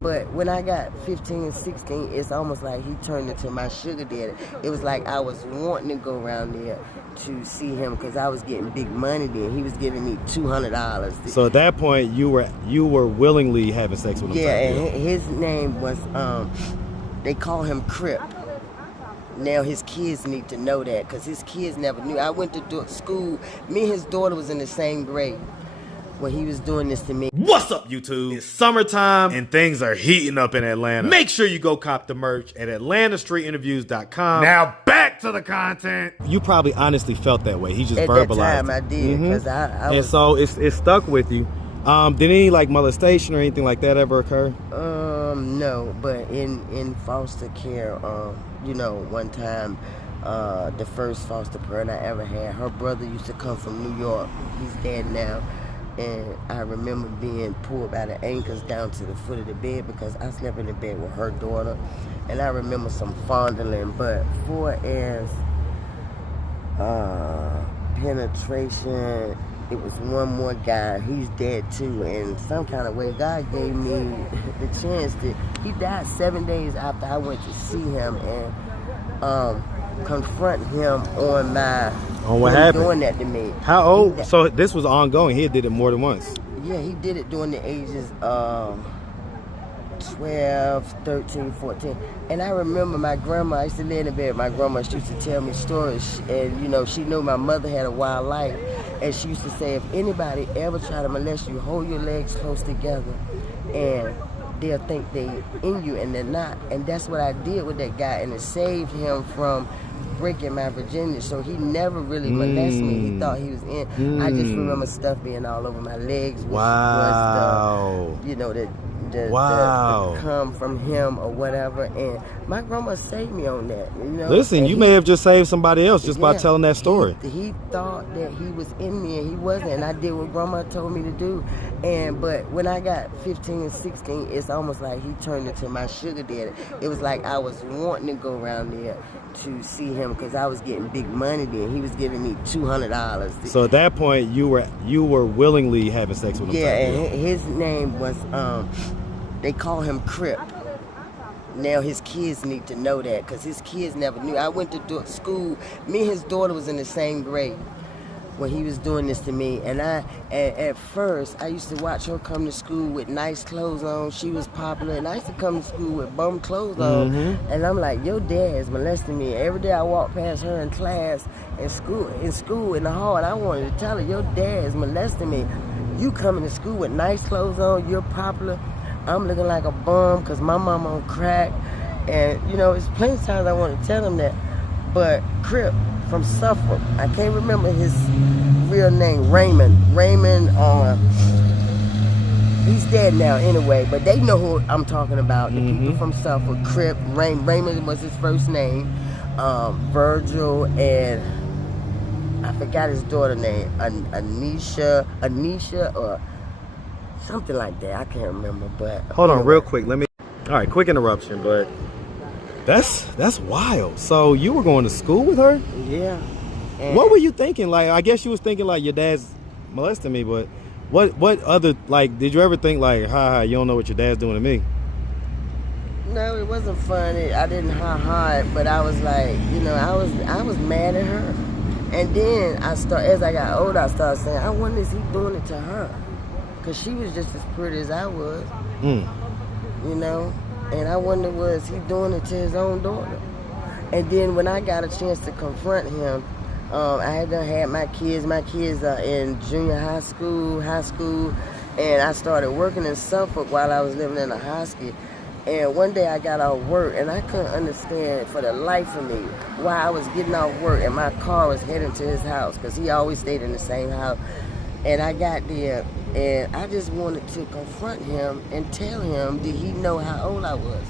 But when I got 15 and 16, it's almost like he turned into my sugar daddy. It was like I was wanting to go around there to see him because I was getting big money then. He was giving me $200. So at that point, you were willingly having sex with him? Yeah, and his name was, they call him Crip. Now his kids need to know that because his kids never knew. I went to school, me and his daughter was in the same grade when he was doing this to me. What's up, YouTube? It's summertime and things are heating up in Atlanta. Make sure you go cop the merch at AtlantaStreetInterviews.com. Now back to the content. You probably honestly felt that way. He just verbalized. At that time I did because I was... And so it stuck with you. Did any like molestation or anything like that ever occur? No, but in foster care, you know, one time, the first foster parent I ever had, her brother used to come from New York. He's dead now. And I remember being pulled by the ankles down to the foot of the bed because I slept in the bed with her daughter. And I remember some fondling, but for as penetration, it was one more guy. He's dead too. And some kind of way, God gave me the chance to, he died 7 days after I went to see him and confront him on my... On what happened? Doing that to me. How old? So this was ongoing. He did it more than once. Yeah, he did it during the ages of 12, 13, 14. And I remember my grandma, I used to lay in the bed, my grandma, she used to tell me stories. And, you know, she knew my mother had a wild life. And she used to say, if anybody ever try to molest you, hold your legs close together. And they'll think they in you, and they're not. And that's what I did with that guy. And it saved him from breaking my virginity, so he never really molested me. He thought he was in. I just remember stuff being all over my legs, which was the, you know, the come from him or whatever. And my grandma saved me on that. You know. Listen, you may have just saved somebody else just by telling that story. He thought that he was in me, and he wasn't. And I did what grandma told me to do. But when I got 15 and 16, it's almost like he turned into my sugar daddy. It was like I was wanting to go around there to see him because I was getting big money then. He was giving me $200. So at that point, you were willingly having sex with him? Yeah, and his name was, they call him Crip. Now his kids need to know that because his kids never knew. I went to school, me and his daughter was in the same grade when he was doing this to me. And at first, I used to watch her come to school with nice clothes on. She was popular, and I used to come to school with bum clothes on. And I'm like, your dad's molesting me. Every day I walk past her in class, in school, in the hall, and I wanted to tell her, your dad's molesting me. You coming to school with nice clothes on, you're popular. I'm looking like a bum because my mama on crack. And, you know, it's plenty of times I want to tell him that. But Crip from Suffolk, I can't remember his real name, Raymond, he's dead now anyway, but they know who I'm talking about. The people from Suffolk, Crip, Raymond was his first name, Virgil, and I forgot his daughter name, Anisha, or something like that. I can't remember, but... Hold on real quick, all right, quick interruption, but that's wild. So you were going to school with her? Yeah. And what were you thinking? Like, I guess you was thinking like your dad's molesting me, but what other, like, did you ever think like, ha, you don't know what your dad's doing to me? No, it wasn't funny. I didn't ha, but I was like, you know, I was mad at her. And then as I got older, I started saying, I wonder is he doing it to her? Because she was just as pretty as I was. You know? And I wonder, was he doing it to his own daughter? And then when I got a chance to confront him, I had my kids are in junior high school, and I started working in Suffolk while I was living in a hostel. And one day I got off work, and I couldn't understand for the life of me why I was getting off work and my car was heading to his house, because he always stayed in the same house. And I got there, and I just wanted to confront him and tell him, did he know how old I was?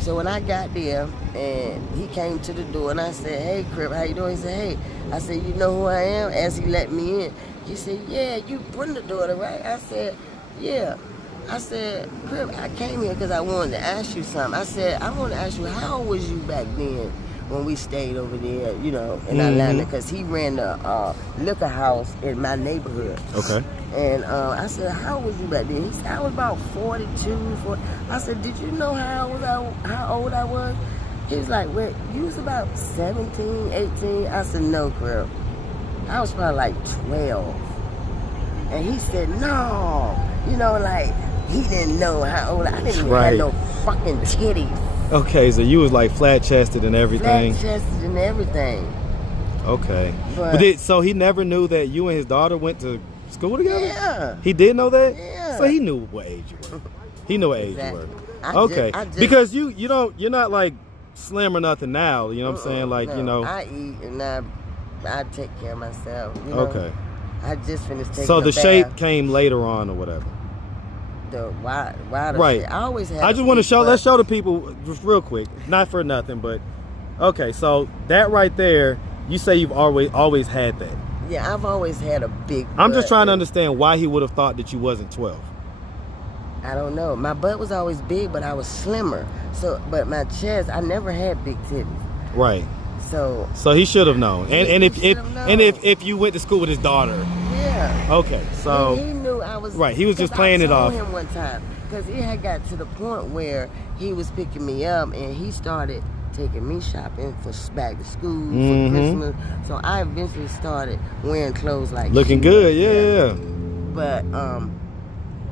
So when I got there, and he came to the door, and I said, hey, Crip, how you doing? He said, hey. I said, you know who I am? As he let me in. He said, yeah, you Brenda's daughter, right? I said, yeah. I said, Crip, I came here because I wanted to ask you something. I said, I want to ask you, how old was you back then when we stayed over there, you know, in Atlanta? Because he ran the liquor house in my neighborhood. Okay. And I said, how old was you back then? He said, I was about 42, 40. I said, did you know how old I was? He was like, well, you was about 17, 18. I said, no, girl. I was probably like 12. And he said, no. You know, like, he didn't know how old I didn't even have no fucking titties. Okay, so you was like flat-chested and everything. Flat-chested and everything. Okay. But so he never knew that you and his daughter went to school together? Yeah. He did know that? Yeah. So he knew what age you were. He knew what age you were. Okay. Because you're not like slim or nothing now, you know what I'm saying? Like, no, you know. I eat and I take care of myself. You know? Okay. I just finished taking So a the bath. shape came later on or whatever. Why the right. shape? I always had. I just want to show. Let's show the people just real quick, not for nothing, but okay. So that right there, you say you've always had that. Yeah, I've always had a big butt. I'm just trying to understand why he would have thought that you wasn't 12. I don't know. My butt was always big, but I was slimmer. So, but my chest, I never had big titties. Right. So he should have known. And if you went to school with his daughter. Yeah. Okay. So he knew I was. Right. He was just playing it off. I told him one time because it had got to the point where he was picking me up and he started taking me shopping for back to school for Christmas. So I eventually started wearing clothes like looking good. Yeah. But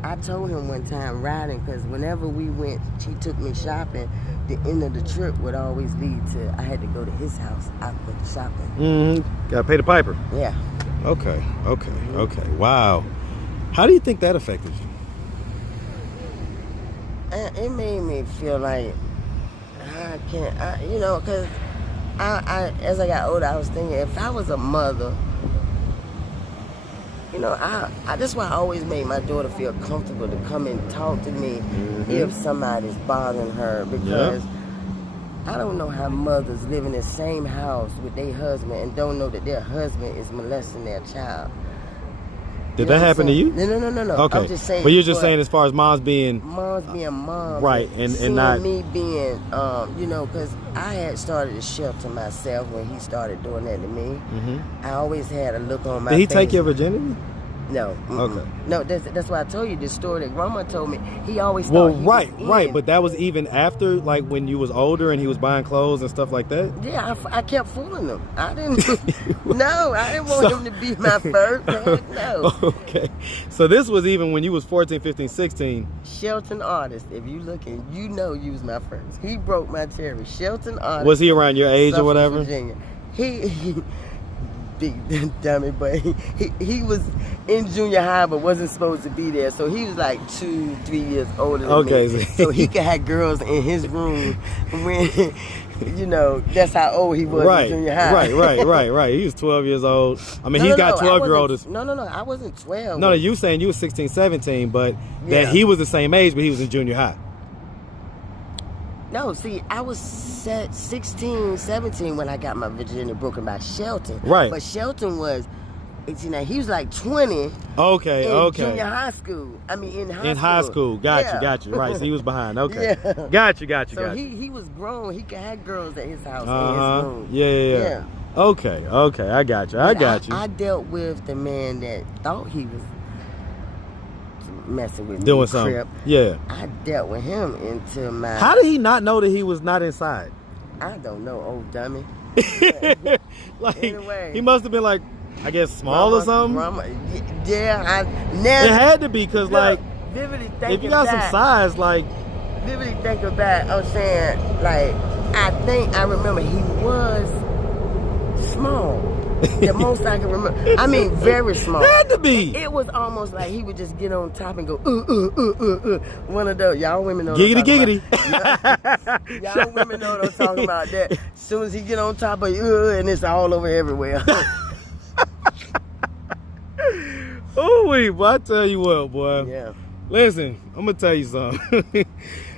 I told him one time riding because whenever we went, he took me shopping. The end of the trip would always lead to I had to go to his house after the shopping. Gotta pay the piper. Yeah. Okay. Wow. How do you think that affected you? It made me feel like I can't, you know, because I as I got older, I was thinking if I was a mother, you know, that's why I always made my daughter feel comfortable to come and talk to me if somebody's bothering her because I don't know how mothers live in the same house with their husband and don't know that their husband is molesting their child. Did that happen to you? No. Okay. I'm just saying. But you're just saying as far as moms being moms, right, and not me being, you know, because I had started to shelter myself when he started doing that to me. I always had a look on my face. Did he take your virginity? No. Okay. No, that's why I told you this story that Grandma told me. He always thought he was in. But that was even after, like, when you was older and he was buying clothes and stuff like that? Yeah, I kept fooling him. I didn't. No, I didn't want him to be my first man. No. Okay. So this was even when you was 14, 15, 16. Shelton Artist. If you looking, you know you was my first. He broke my cherry. Shelton Artist. Was he around your age or whatever? Virginia. He big dummy, but he was in junior high but wasn't supposed to be there. So he was like 2-3 years older than me. So he could have girls in his room when, you know, that's how old he was in junior high. Right. He was 12 years old. I mean, he's got 12-year-olds. No, I wasn't 12. No, you saying you was 16, 17, but that he was the same age, but he was in junior high. No, see, I was 16, 17 when I got my virginity broken by Shelton. Right. But Shelton was 18. He was like 20. Okay. In junior high school. I mean, in high school. In high school. Got you. Right. So he was behind. Okay. Yeah. Got you. So he was grown. He could have girls at his house in his room. Yeah. Okay. I got you. I dealt with the man that thought he was messing with me. Doing something. Crip. Yeah. I dealt with him into my... How did he not know that he was not inside? I don't know, old dummy. Like, anyway, he must have been like, I guess, small or something? Yeah, it had to be, because, like, vividly if you got some size, like... Vividly think about, I'm saying, like, I think I remember he was small. The most I can remember. I mean, very small. Had to be. It was almost like he would just get on top and go, one of those. Y'all women know giggity. Y'all women know what I'm talking about. That as soon as he get on top of you, and it's all over everywhere. Boy, I tell you what, boy. Yeah. Listen, I'm gonna tell you something.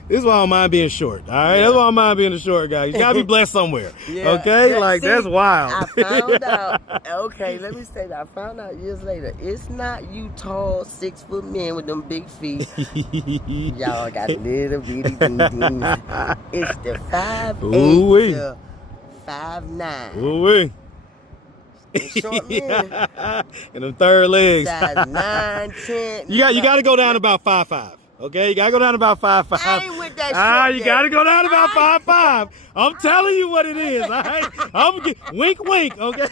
This is why I don't mind being short, all right? That's why I don't mind being a short guy. You gotta be blessed somewhere, okay? Like, see, that's wild. I found out, okay, let me say that. I found out years later, it's not you tall 6 foot men with them big feet. Y'all got little bitty ding. It's the 5'8" to 5'9". Ooh-wee. Short men. And them third legs. Size 9, 10. You got to go down about 5'5". Okay, you got to go down about 5'5". I ain't with that shit. You got to go down about 5'5". I'm telling you what it is. All right? Wink, wink. Okay.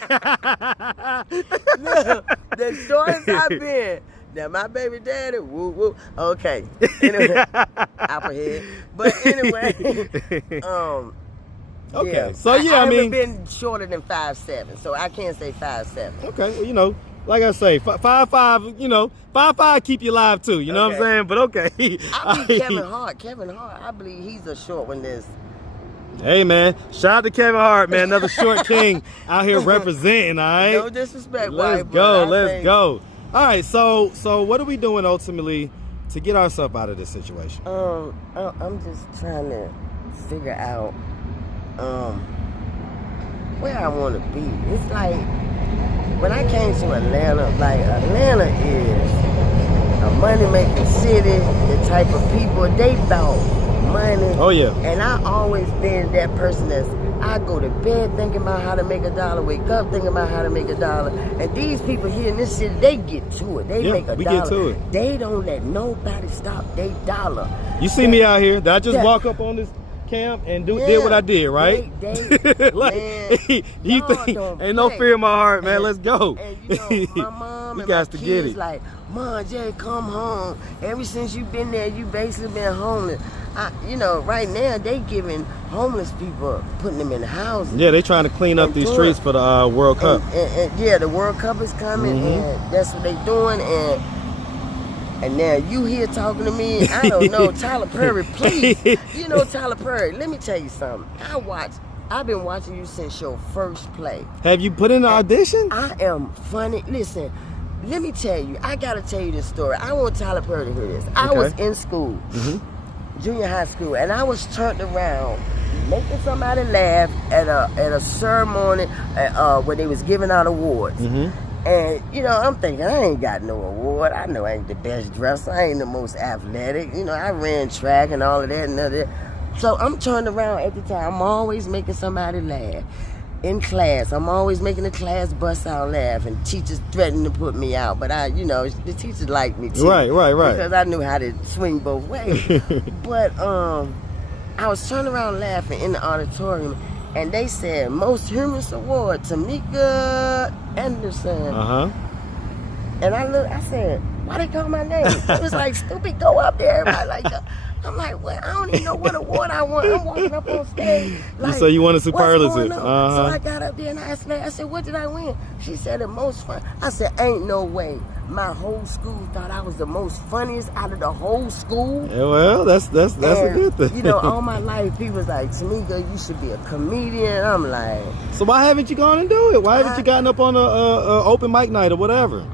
Look, the shortest I've been. Now my baby daddy, woo woo. Okay. Anyway, apple head. But anyway, okay. Yeah. So yeah, I mean, haven't been shorter than 5'7", so I can't say 5'7". Okay, well, like I say, 5'5", 5'5" keep you alive too. You know what I'm saying? But okay. I believe Kevin Hart. Kevin Hart, I believe he's a short one. Hey man, shout out to Kevin Hart, man, another short king out here representing. All right. No disrespect, Let's go. All right, so what are we doing ultimately to get ourselves out of this situation? I'm just trying to figure out where I want to be. It's like when I came to Atlanta, Atlanta is a money-making city. The type of people they bout money. Oh yeah. And I always been that person I go to bed thinking about how to make $1, wake up thinking about how to make $1. And these people here in this city, they get to it. They make $1. We get to it. They don't let nobody stop their dollar. You see me out here? Did I just walk up on this camp and did what I did, right? Man, you think ain't no fear in my heart, man. Let's go. And my mom and my kids like, Mom, Jay, come home. Ever since you been there, you basically been homeless. Right now they giving homeless people, putting them in houses. Yeah, they trying to clean up these streets for the World Cup. And yeah, the World Cup is coming, and that's what they doing. And now you here talking to me. I don't know, Tyler Perry, please. Tyler Perry. Let me tell you something. I've been watching you since your first play. Have you put in an audition? I am funny. Listen. Let me tell you, I gotta tell you this story. I want Tyler Perry to hear this. Okay. I was in school, junior high school, and I was turned around making somebody laugh at a ceremony where they was giving out awards. And I'm thinking, I ain't got no award. I know I ain't the best dresser. I ain't the most athletic. I ran track and all of that and all that. So I'm turned around at the time. I'm always making somebody laugh. In class, I'm always making the class bust out laugh, and teachers threatened to put me out, but the teachers liked me too. Right. Because I knew how to swing both ways. But I was turning around laughing in the auditorium, and they said, Most Humorous Award, Tamika Anderson. And I said, why they call my name? It was like, stupid, go up there. Everybody like that. I'm like, well, I don't even know what award I want. I'm walking up on stage. Like, so you want a superlative? So I got up there and I asked her, I said, what did I win? She said, the most fun. I said, ain't no way. My whole school thought I was the most funniest out of the whole school. Yeah, well, that's a good thing. All my life, people was like, Tamika, you should be a comedian. I'm like. So why haven't you gone and do it? Why haven't you gotten up on a open mic night or whatever?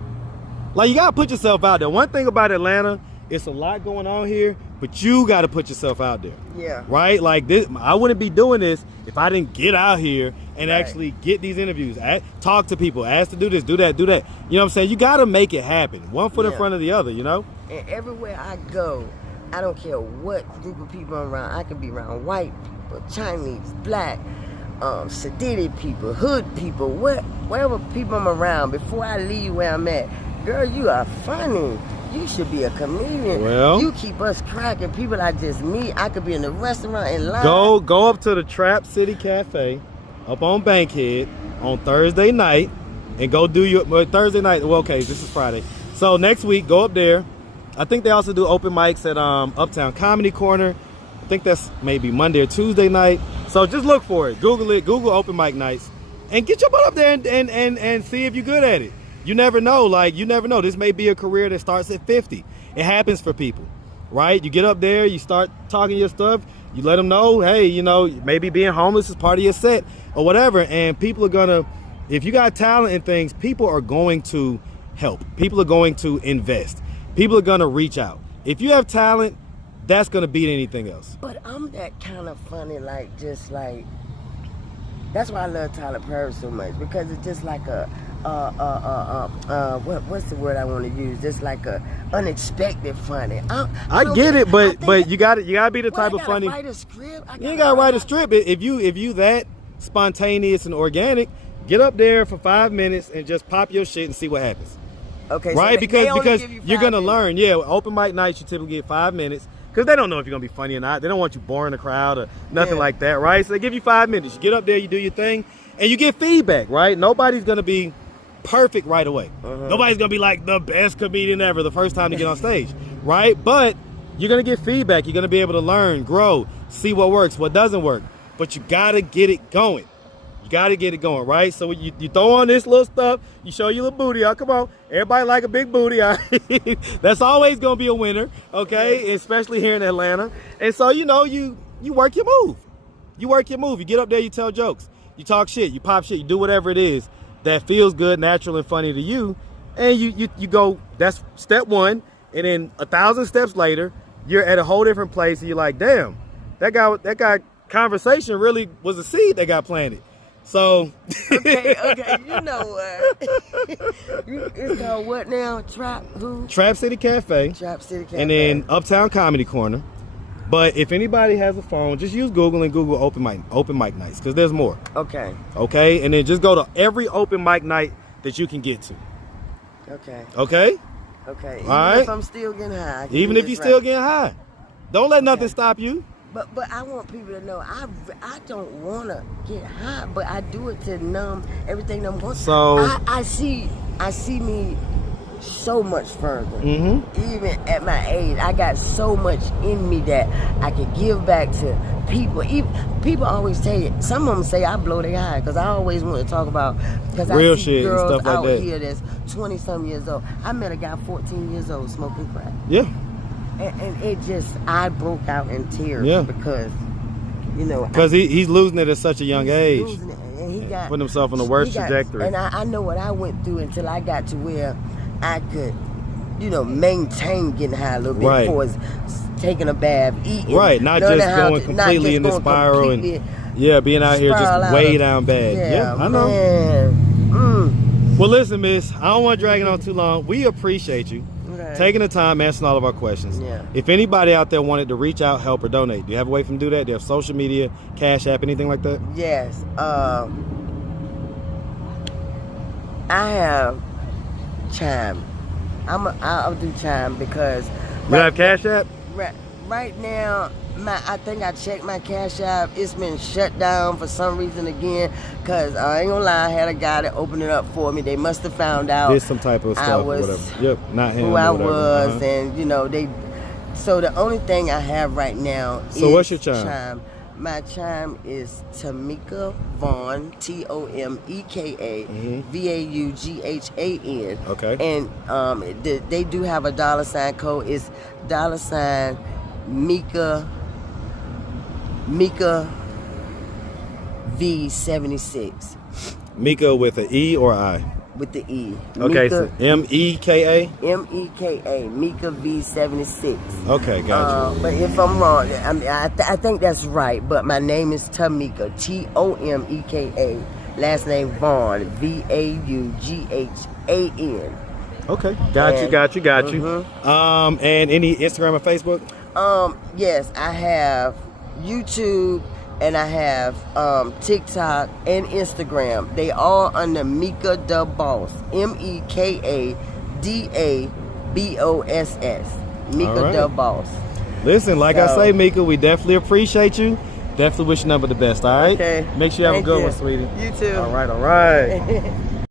Like, you got to put yourself out there. One thing about Atlanta, it's a lot going on here, but you got to put yourself out there. Yeah. Right? Like, this, I wouldn't be doing this if I didn't get out here and actually get these interviews, talk to people, ask to do this, do that. You know what I'm saying? You got to make it happen. One foot in front of the other, And everywhere I go, I don't care what group of people I'm around. I could be around white people, Chinese, black, Sadidi people, hood people, wherever people I'm around, before I leave where I'm at, girl, you are funny. You should be a comedian. Well, you keep us cracking. People I just meet. I could be in the restaurant in line. Go up to the Trap City Cafe up on Bankhead on Thursday night and go do your Thursday night. Well, okay, this is Friday. So next week, go up there. I think they also do open mics at Uptown Comedy Corner. I think that's maybe Monday or Tuesday night. So just look for it. Google it. Google open mic nights and get your butt up there and see if you're good at it. You never know. You never know. This may be a career that starts at 50. It happens for people, right? You get up there, you start talking your stuff, you let them know, hey, maybe being homeless is part of your set or whatever. And people are going to, if you got talent and things, people are going to help. People are going to invest. People are going to reach out. If you have talent, that's going to beat anything else. But I'm that kind of funny, that's why I love Tyler Perry so much, because it's just like what's the word I want to use? Just like a unexpected funny. I get it, but you got to be the type of funny. Write a script? You ain't got to write a script. If you that spontaneous and organic, Get up there for 5 minutes and just pop your shit and see what happens. Okay. Right? So because you're gonna minutes. learn. Yeah, open mic nights you typically get 5 minutes because they don't know if you're gonna be funny or not. They don't want you boring the crowd or nothing like that, right? So they give you 5 minutes. You get up there, you do your thing, and you get feedback, right? Nobody's gonna be perfect right away. Nobody's gonna be like the best comedian ever the first time to get on stage, right? But you're gonna get feedback. You're gonna be able to learn, grow, see what works, what doesn't work. But you gotta get it going. You gotta get it going, right? So you throw on this little stuff, you show your little booty out. Come on, everybody like a big booty. That's always gonna be a winner, okay? Especially here in Atlanta. And so you work your move. You work your move. You get up there, you tell jokes, you talk shit, you pop shit, you do whatever it is that feels good, natural, and funny to you, and you go. That's step one, and then 1,000 steps later, you're at a whole different place, and you're like, damn, that guy conversation really was a seed that got planted. So okay, you know what? It's called what now? Trap City Cafe. Trap City Cafe. And then Uptown Comedy Corner. But if anybody has a phone, just use Google and Google open mic nights, because there's more. Okay. Okay, and then just go to every open mic night that you can get to. Okay. Okay. Okay. All right. If I'm still getting high. Even if you're still getting high, don't let nothing stop you. But I want people to know I don't want to get high, but I do it to numb everything I'm going. So I see me so much further. Even at my age, I got so much in me that I can give back to people. People always tell you, some of them say I blow their high because I always want to talk about, because real I see shit girls and stuff like out that. here that's 20-some years old. I met a guy 14 years old smoking crack. Yeah. And it just, I broke out in tears because, because he's losing it at such a young age. Losing it, and he got putting himself on the worst trajectory. And I know what I went through until I got to where I could, maintain getting high a little bit before it's taking a bath, eating. Right, not just going completely in the spiral and being out here just way down bad. Yeah, I know. Well, listen, miss, I don't want to drag it on too long. We appreciate you taking the time, answering all of our questions. Yeah. If anybody out there wanted to reach out, help, or donate, do you have a way for them to do that? Do you have social media, Cash App, anything like that? Yes. I have Chime. I'll do Chime because... You have Cash App? Right now, I think I checked my Cash App. It's been shut down for some reason again, because I ain't gonna lie, I had a guy that opened it up for me. They must have found out There's some type of stuff or whatever. Yep, not him. Who I was, and so the only thing I have right now is what's your chime? My chime is Tomeka Vaughn, Tomeka Vaughan. Okay. And they do have a $sign code. It's $sign Mika V76. Mika with an E or I? With the E. Okay, Mika, so M-E-K-A? M-E-K-A, Mika V76. Okay, gotcha. But if I'm wrong, I think that's right. But my name is Tomeka, Tomeka. Last name Vaughn, Vaughan. Okay, got you. And any Instagram or Facebook? Yes, I have YouTube and I have TikTok and Instagram. They all under Mika Da Boss, MEKADABOSS. Mika Da Boss. Listen, like I say, Mika, we definitely appreciate you. Definitely wish you number the best, all right? Okay. Make sure you have a good one, sweetie. You too. All right.